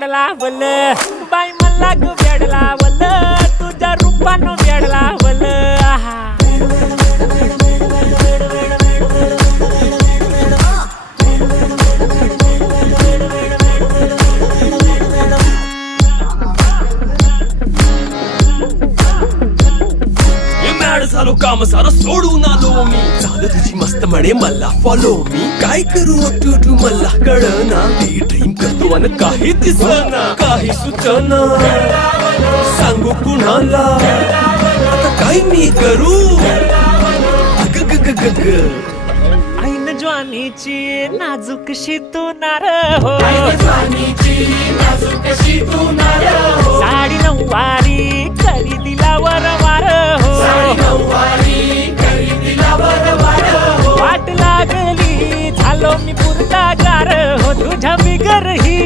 वेडला वल बाई मला ग वेडला वल तुझ्या रूपानं वेडला वल झालो काम सारं सोडून आलो मी झालं तुझी मस्त म्हणे मला फॉलो मी काय करू टू मला कळना ती ड्रीम करतो आणि काही दिसना काही सुचना सांगू कुणाला आता काय मी करू अग ग ग ग ग ऐन ज्वानीची नाजूकशी तू नार हो साडी नऊवारी करी दिला वरवार हो वाट लागली झालो मी पुरता गार हो तुझ्या बिगर ही